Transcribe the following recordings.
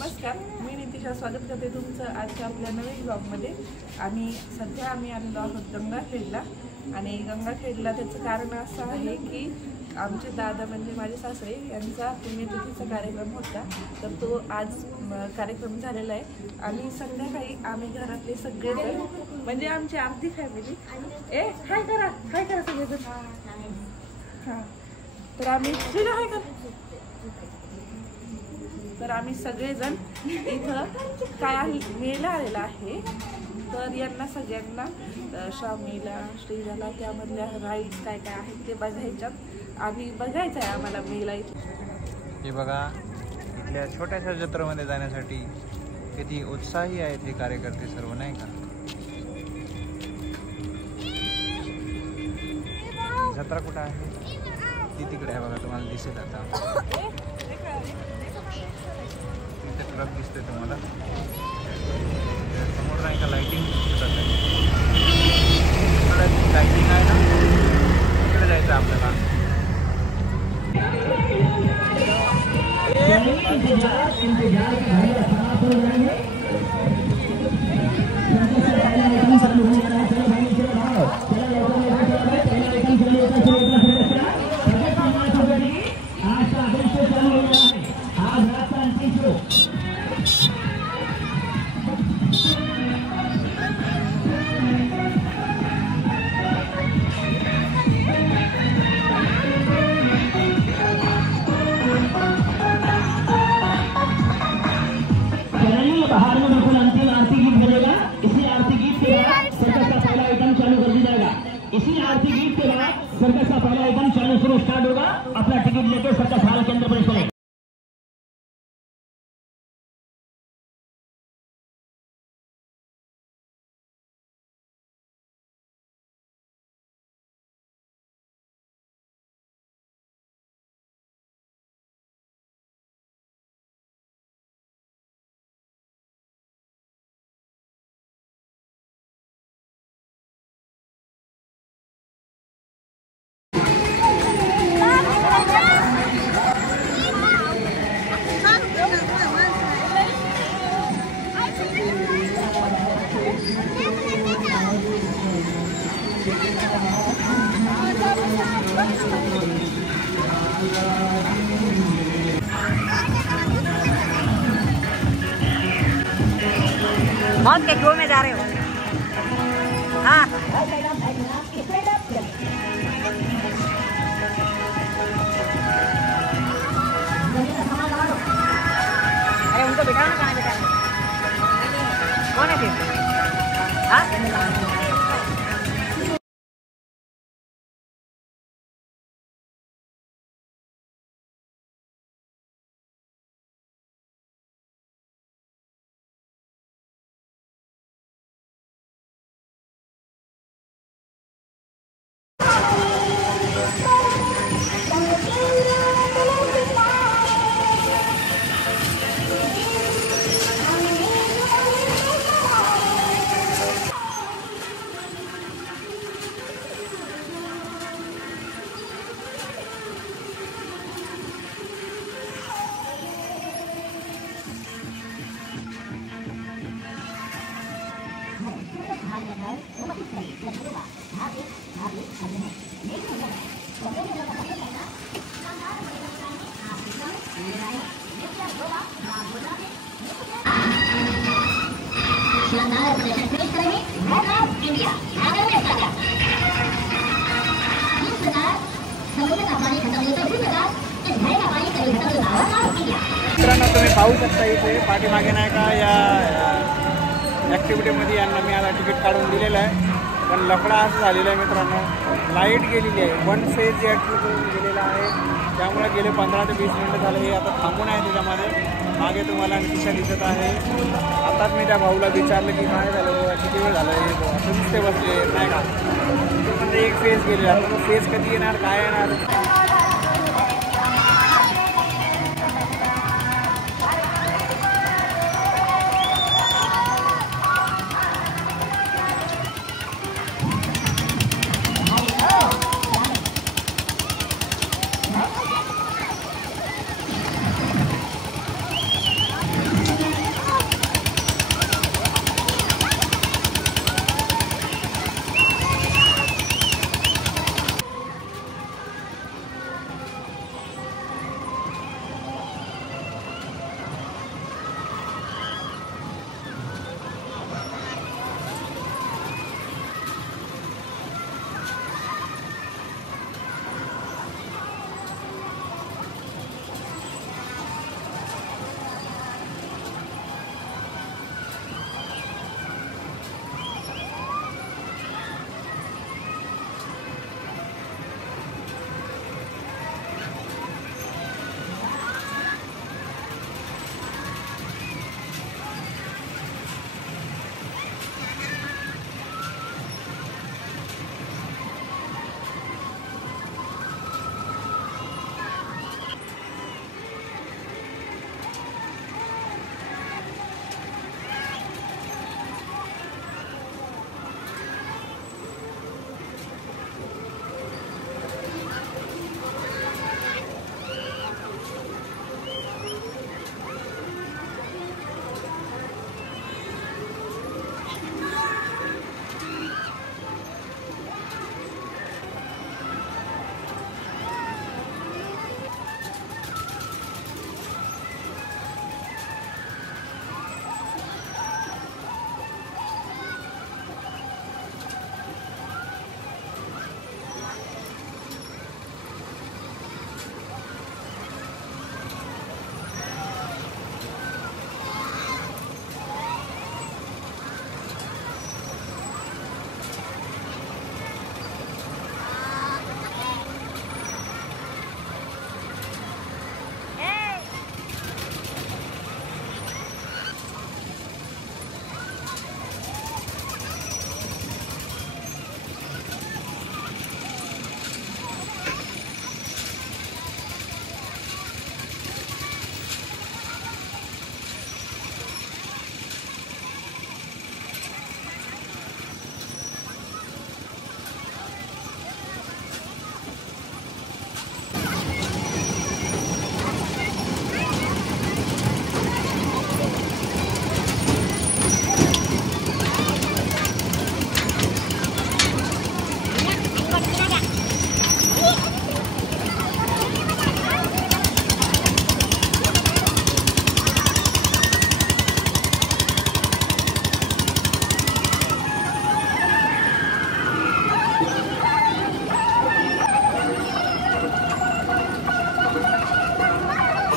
नमस्कार, मी नितिशा स्वागत करते तुमचं आजच्या आपल्या नवीन ब्लॉगमध्ये। आणि सध्या आम्ही आलेलो आहोत गंगाखेडला। आणि गंगाखेडला त्याचं कारण असं आहे की आमचे दादा म्हणजे माझे सासरे यांचा पुण्यतिथीचा कार्यक्रम होता, तर तो आज कार्यक्रम झालेला आहे। आणि संध्याकाळी आम्ही घरातले सगळेजण म्हणजे आमची अर्धी फॅमिली हाय करा सगळेजण। हां, तर आम्ही हाय करा। तर आम्ही सगळेजण इथं काय मेला आलेला आहे, तर यांना सगळ्यांना शामीला श्रीजाला त्यामधल्या राईड्स काय काय आहेत ते बघायच्यात। आम्ही बघायचं आहे आम्हाला मेला इथे। हे बघा, इथल्या छोट्याशा जत्रेमध्ये जाण्यासाठी किती उत्साही आहेत हे कार्यकर्ते सर्व, नाही का। जत्रा कुठं आहे ती तिकडे आहे बघा, तुम्हाला दिसेल आता। इथे ट्रक दिसते तुम्हाला, समोर नाही का लाइटिंग दिसत आहे। लाइटिंग आहे ना, तिकडे जायचं आपल्याला। बाहर में बिल्कुल अंतिम आरती गीत बजेगा। इसी आरती गीत के बाद सर्कस का पहला आइटम चालू कर दिया जाएगा। इसी आरती गीत के बाद सर्कस का पहला आइटम चालू शुरू स्टार्ट होगा। अपना टिकट लेकर सर्कस हॉल के अंदर प्रवेश करें। मौत के कुएं में जा रहे हो? हाँ, अरे उनको बिठाओ ना, कहाँ बिठाओ? कौन है फिर? हाँ, शानदार प्रदर्शन पेश करेंगे इंडिया। इस प्रकार समुद्र का पानी खत्म होता है, उसी प्रकार इस भय का पानी कभी खत्म होता है इंडिया। मित्रांनो, तुम्ही पाहू शकता इथे पाठीमागे नाही का या ॲक्टिव्हिटीमध्ये यांना मी आता तिकीट काढून दिलेलं आहे, पण लफडा असं झालेला आहे मित्रांनो, लाईट गेलेली आहे। वन फेज या करून गेलेला आहे, त्यामुळे गेले 15 ते 20 मिनिटं झाले हे आता थांबून आहे त्याच्यामध्ये। मागे तुम्हाला नितिशा दिसत आहे। आताच मी त्या भाऊला विचारलं की काय झालं, किती वेळ झालं, हे असं नुसते बसले नाही का। म्हणजे एक फेज गेलेला, आता तो फेज कधी येणार, काय येणार।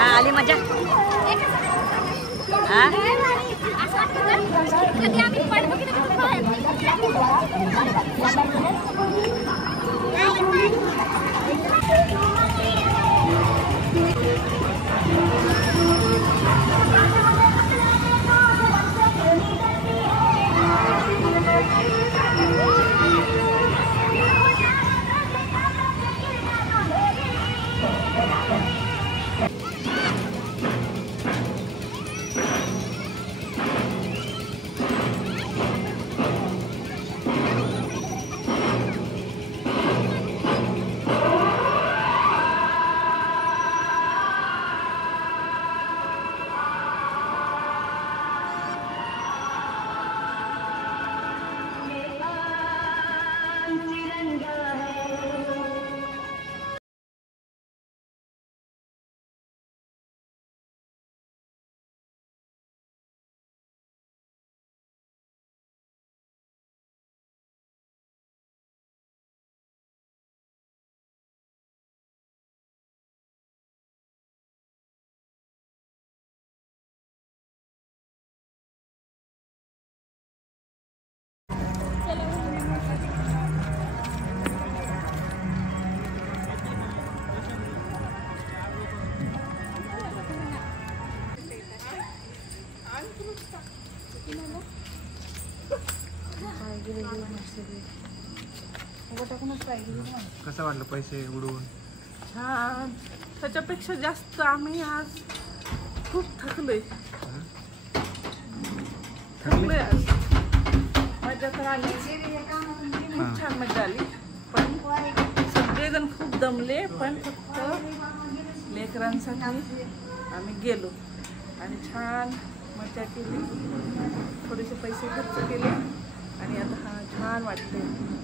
हा आली मजा हा कसं वाटलं पैसे उडवून? छान. त्याच्यापेक्षा जास्त आम्ही आज खूप थकलोय आज. मजा तर आली, खूप छान मजा आली. पण सगळेजण खूप दमले, पण फक्त लेकरांसाठी आम्ही गेलो आणि छान मजा केली. थोडेसे पैसे खर्च केले आणि आता छान वाटते.